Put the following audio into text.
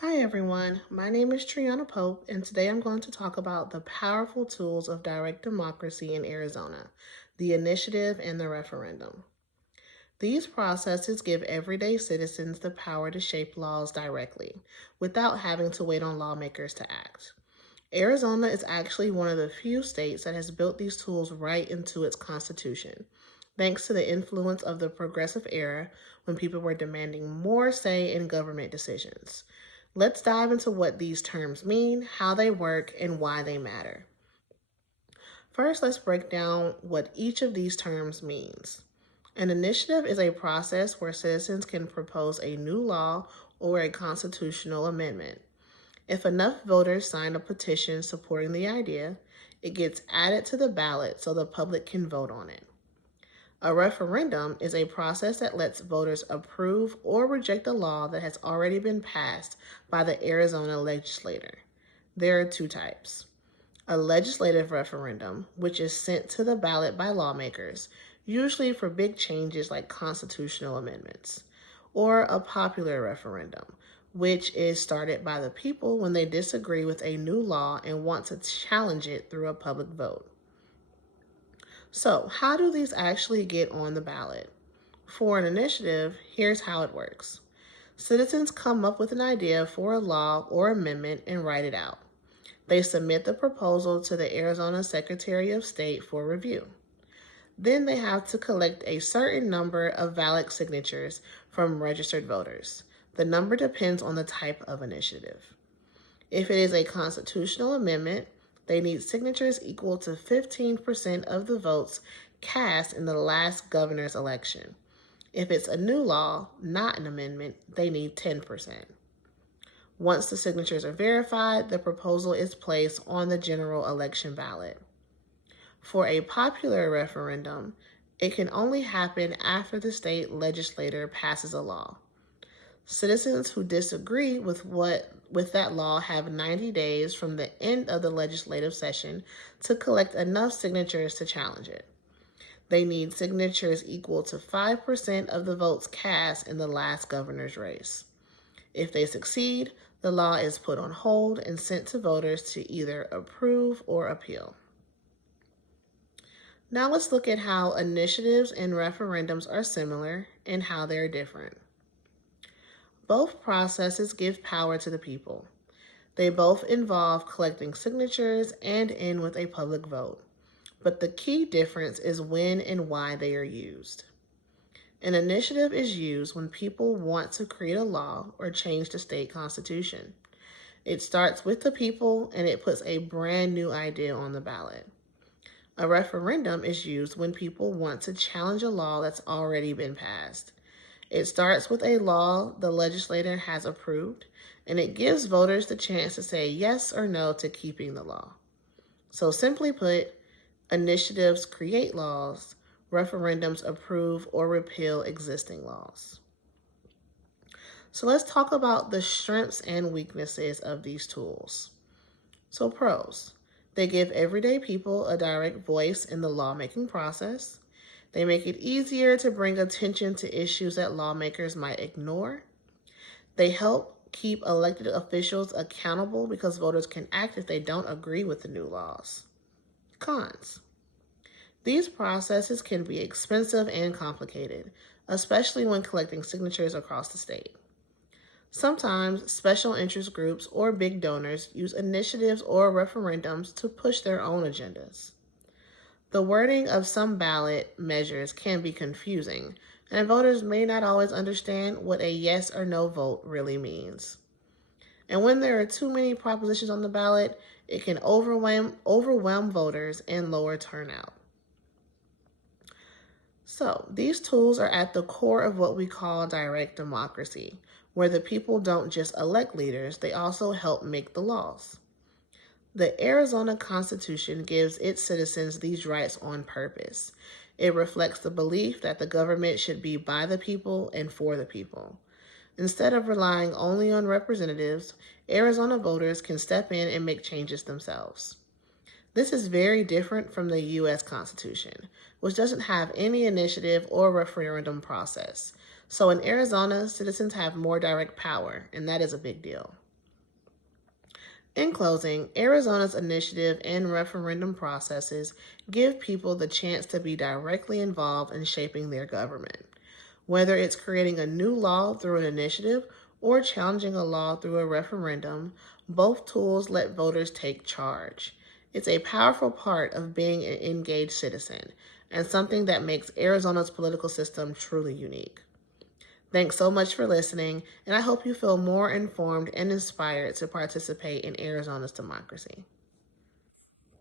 Hi everyone, my name is Triona Pope, and today I'm going to talk about the powerful tools of direct democracy in Arizona, the initiative and the referendum. These processes give everyday citizens the power to shape laws directly, without having to wait on lawmakers to act. Arizona is actually one of the few states that has built these tools right into its constitution, thanks to the influence of the progressive era when people were demanding more say in government decisions. Let's dive into what these terms mean, how they work, and why they matter. First, let's break down what each of these terms means. An initiative is a process where citizens can propose a new law or a constitutional amendment. If enough voters sign a petition supporting the idea, it gets added to the ballot so the public can vote on it. A referendum is a process that lets voters approve or reject a law that has already been passed by the Arizona legislature. There are two types: a legislative referendum, which is sent to the ballot by lawmakers, usually for big changes like constitutional amendments, or a popular referendum, which is started by the people when they disagree with a new law and want to challenge it through a public vote. So, how do these actually get on the ballot? For an initiative, here's how it works. Citizens come up with an idea for a law or amendment and write it out. They submit the proposal to the Arizona Secretary of State for review. Then they have to collect a certain number of valid signatures from registered voters. The number depends on the type of initiative. If it is a constitutional amendment, they need signatures equal to 15% of the votes cast in the last governor's election. If it's a new law, not an amendment, they need 10%. Once the signatures are verified, the proposal is placed on the general election ballot. For a popular referendum, it can only happen after the state legislature passes a law. Citizens who disagree with that law have 90 days from the end of the legislative session to collect enough signatures to challenge it. They need signatures equal to 5% of the votes cast in the last governor's race. If they succeed, the law is put on hold and sent to voters to either approve or appeal. Now let's look at how initiatives and referendums are similar and how they're different. Both processes give power to the people. They both involve collecting signatures and end with a public vote. But the key difference is when and why they are used. An initiative is used when people want to create a law or change the state constitution. It starts with the people and it puts a brand new idea on the ballot. A referendum is used when people want to challenge a law that's already been passed. It starts with a law the legislator has approved, and it gives voters the chance to say yes or no to keeping the law. So simply put, initiatives create laws, referendums approve or repeal existing laws. So let's talk about the strengths and weaknesses of these tools. So pros: they give everyday people a direct voice in the lawmaking process. They make it easier to bring attention to issues that lawmakers might ignore. They help keep elected officials accountable because voters can act if they don't agree with the new laws. Cons: these processes can be expensive and complicated, especially when collecting signatures across the state. Sometimes special interest groups or big donors use initiatives or referendums to push their own agendas. The wording of some ballot measures can be confusing, and voters may not always understand what a yes or no vote really means. And when there are too many propositions on the ballot, it can overwhelm voters and lower turnout. So, these tools are at the core of what we call direct democracy, where the people don't just elect leaders, they also help make the laws. The Arizona Constitution gives its citizens these rights on purpose. It reflects the belief that the government should be by the people and for the people. Instead of relying only on representatives, Arizona voters can step in and make changes themselves. This is very different from the U.S. Constitution, which doesn't have any initiative or referendum process. So in Arizona, citizens have more direct power, and that is a big deal. In closing, Arizona's initiative and referendum processes give people the chance to be directly involved in shaping their government. Whether it's creating a new law through an initiative or challenging a law through a referendum, both tools let voters take charge. It's a powerful part of being an engaged citizen and something that makes Arizona's political system truly unique. Thanks so much for listening, and I hope you feel more informed and inspired to participate in Arizona's democracy.